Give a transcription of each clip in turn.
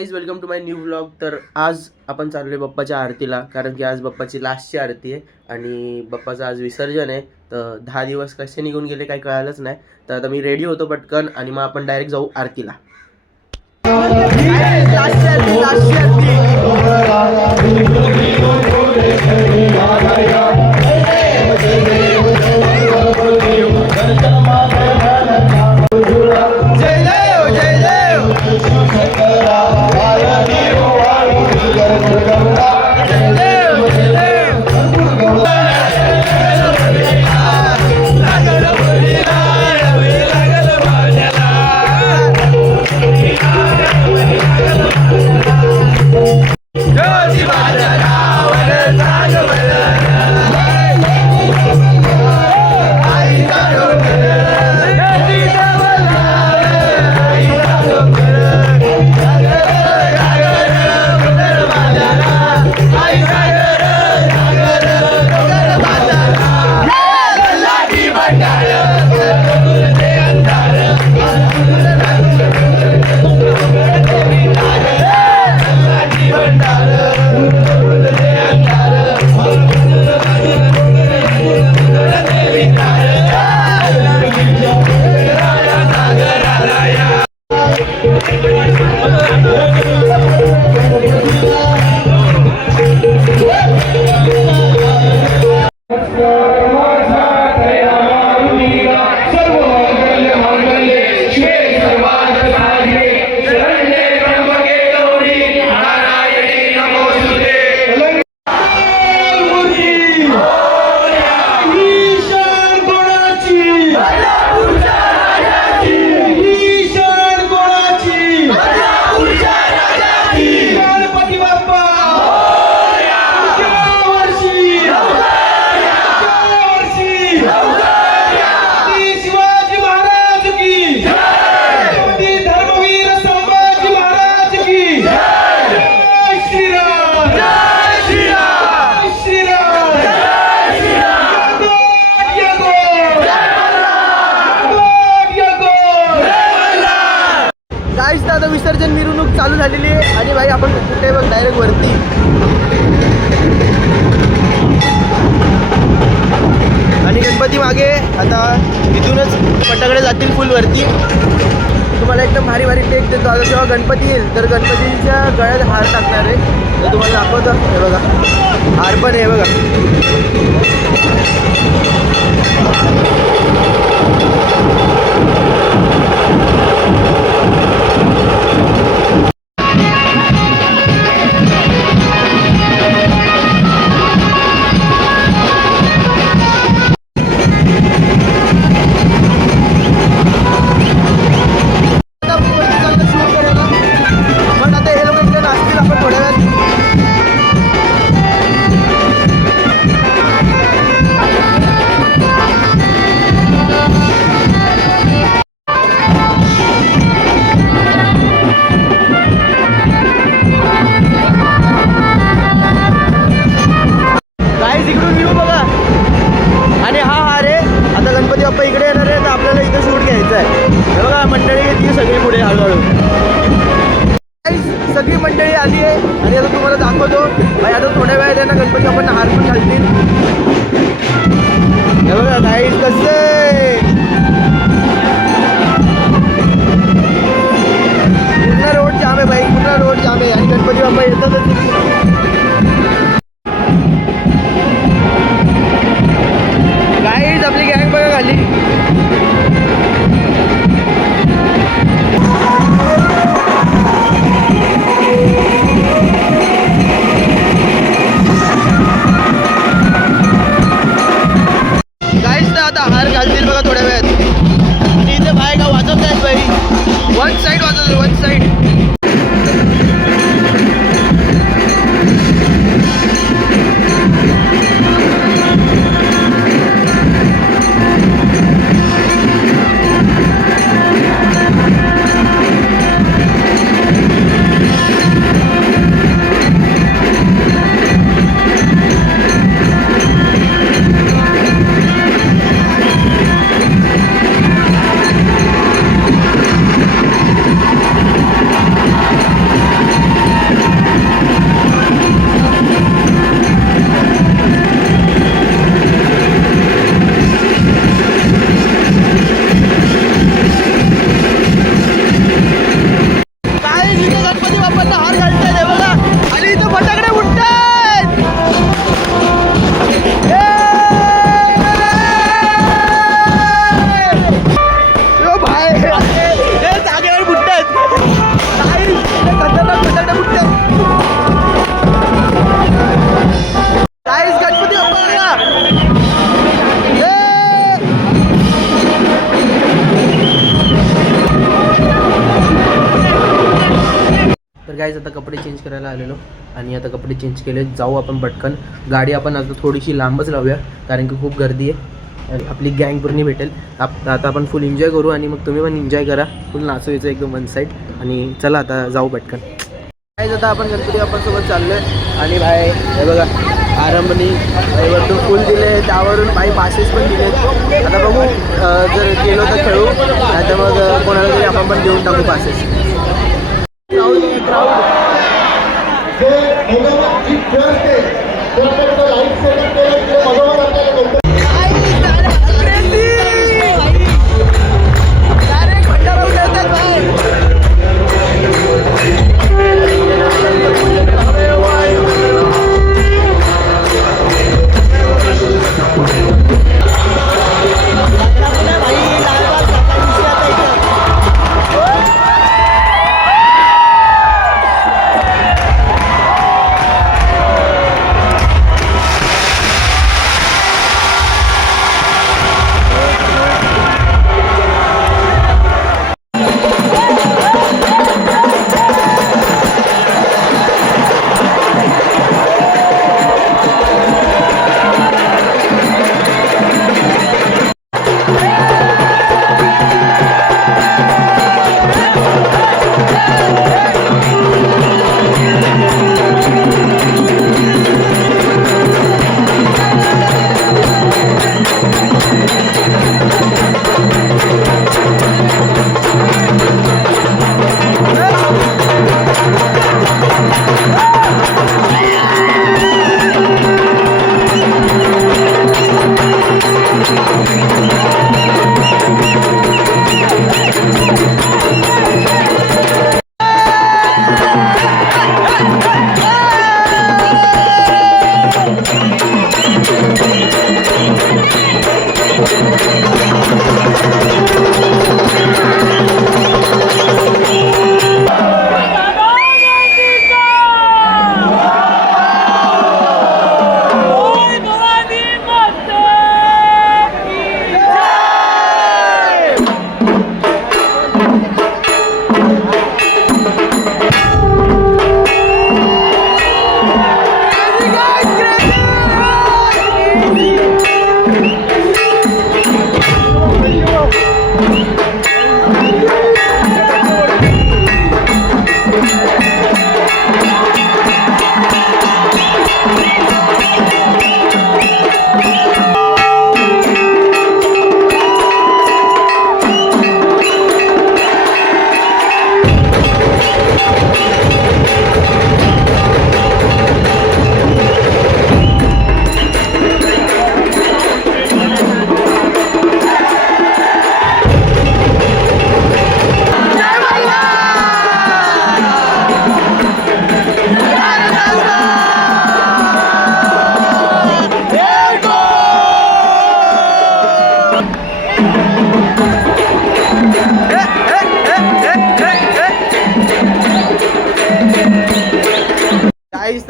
Guys, welcome to my new vlog. तर आज आपण चाललोय बाप्पाच्या आरतीला, कारण की आज बाप्पाची लास्टची आरती आहे आणि बाप्पाचं आज विसर्जन आहे. तर 10 दिवस कसे निघून गेले काही कळालंच नाही. तर आता मी रेडी होतो पटकन आणि मग आपण डायरेक्ट जाऊ आरतीला. लास्टची आरती. आता विसर्जन मिरवणूक चालू झालेली आहे आणि भाई आपण कुठे बघ डायरेक्ट वरती. आणि गणपती मागे. आता इथूनच फटाकडे जातील फुल वरती. तुम्हाला एकदम भारी भारी टेक देतो. आता जेव्हा गणपती येईल तर गणपतीच्या गळ्यात हार टाकणार आहे. तर तुम्हाला दाखवतो. हे बघा, हार पण आहे बघा. इकडे येणार आहे तर आपल्याला इथे शूट घ्यायचं आहे. हे बघा, मंडळी येते सगळी पुढे हळूहळू. सगळी मंडळी आली आहे आणि आता तुम्हाला दाखवतो. भाई आता थोड्या वेळात आहे ना गणपती आपण हार पण घालतील. हे बघा गाईस कसं पूर्ण रोड जाम आहे भाई, पूर्ण रोड जाम आहे आणि गणपती बाप्पा येतातच. गाईस आपली गँग बघा खाली. गाईस तर आता हार घालतील बघा थोड्या वेळात. आणि इथे बाय का वाजवत आहेत भाई. वन साईड वाजवत, वन साईड. तर गाईज आता कपडे चेंज करायला आलेलो आणि आता कपडे चेंज केले, जाऊ आपण पटकन. गाडी आपण आता थोडीशी लांबच लावूया कारण की खूप गर्दी आहे आणि आपली गँग पूर्ण भेटेल. आता आपण फुल एन्जॉय करू आणि मग तुम्ही पण एन्जॉय करा. फुल नाचवायचं एकदम वन साईड. आणि चला आता जाऊ पटकन. गाईज आता आपण गणपती बाप्पांसोबत चाललो आहे आणि भाई हे बघा आरंभनी वरतून फुल दिले, त्यावरून काही पासेस पण दिले. आता बघू जर गेलो तर खेळू, नाही तर मग कोणाला तरी आपण पण देऊन टाकू पासेस.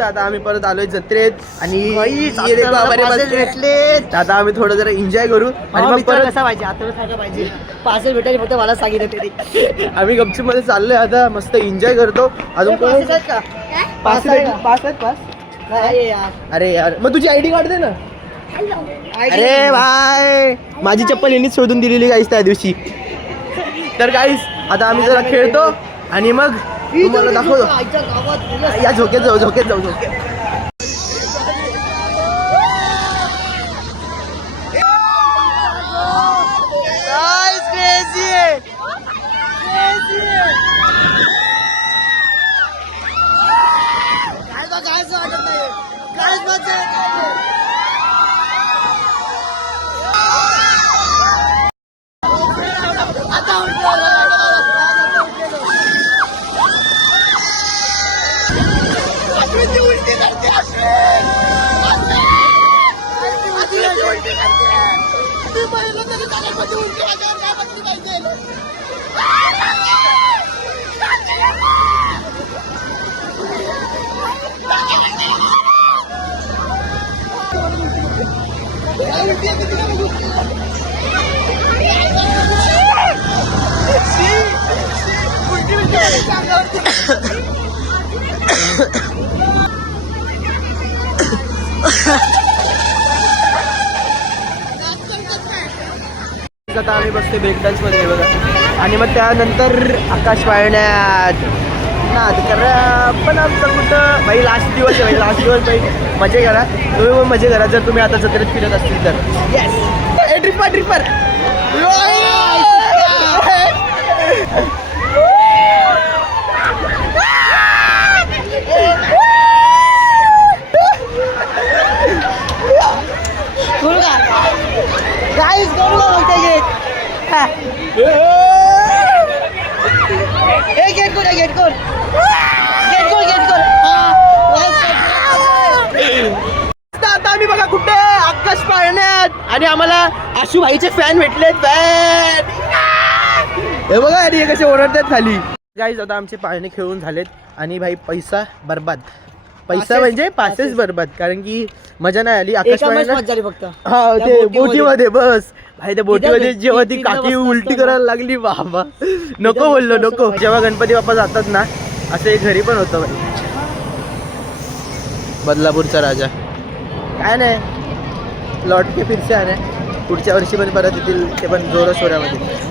आता आम्ही परत आलोय जत्रेत आणि भेटले. आता आम्ही थोडं जरा एन्जॉय करू आणि मग परत कसा पाहिजे आता पाहिजे पासेस भेटायचे फक्त मला सांगितलं तरी. आम्ही गपचूप मध्ये चाललोय आता, मस्त एन्जॉय करतो. अजून पास आहेत का? पास आहेत पास. अरे यार मग तुझी आयडी कार्ड दे ना. अरे भाई माझी चप्पल यांनीच शोधून दिलेली गाईस त्या दिवशी. तर गाईस आता आम्ही जरा खेळतो आणि मग तुम्हाला दाखवतो. या झोक्यात जाऊ झोक्यात जाऊ झोक्यात. आता आम्ही बसतो ब्रेक डान्स मध्ये बघा आणि मग त्यानंतर आकाश पाळण्यात नाद करा पण आमचं कुठं भाई लास्ट दिवस आहे भाई लास्ट दिवस भाई मजे करा तुम्ही पण मजे करा जर तुम्ही आता जत्रेत फिरत असतील तर येस ट्रिपर ट्रिपर आता आम्ही बघा कुठे आकाश पाळण्यात आणि आम्हाला आशू भाईचे फॅन भेटलेत फॅन हे बघा आणि हे कसे ओरडतात खाली गाईज आता आमचे पाळणे खेळून झालेत आणि भाई पैसा बर्बाद पैसा म्हणजे पासेस बर्बाद कारण की मजा नाही आली आकाश पाळण्यात फक्त हा ते बोटीमध्ये बस भाई त्या बोटीमध्ये जेव्हा ती काकी उलटी करायला लागली बाबा नको बोललो नको जेव्हा गणपती बाप्पा जातात ना असं एक घरी पण होतं भाई बदलापूरचा राजा काय नाही लॉट के फिरसे आणे पुढच्या वर्षी पण परत येतील ते पण जोर सोऱ्यामध्ये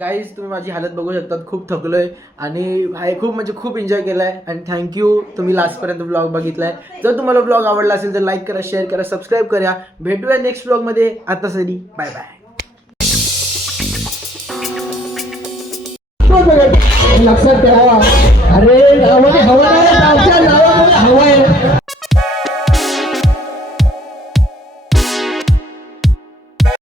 गाईज तुम्ही माझी हालत बघू शकतात, खूप थकलोय आणि खूप म्हणजे खूप एन्जॉय केलाय आणि थँक्यू तुम्ही लास्टपर्यंत ब्लॉग बघितलाय. जर तुम्हाला ब्लॉग आवडला असेल तर लाईक करा, शेअर करा, सबस्क्राईब करा. भेटूया नेक्स्ट ब्लॉगमध्ये. आतासाठी बाय बाय. लक्षात ठेवा. अरे हवा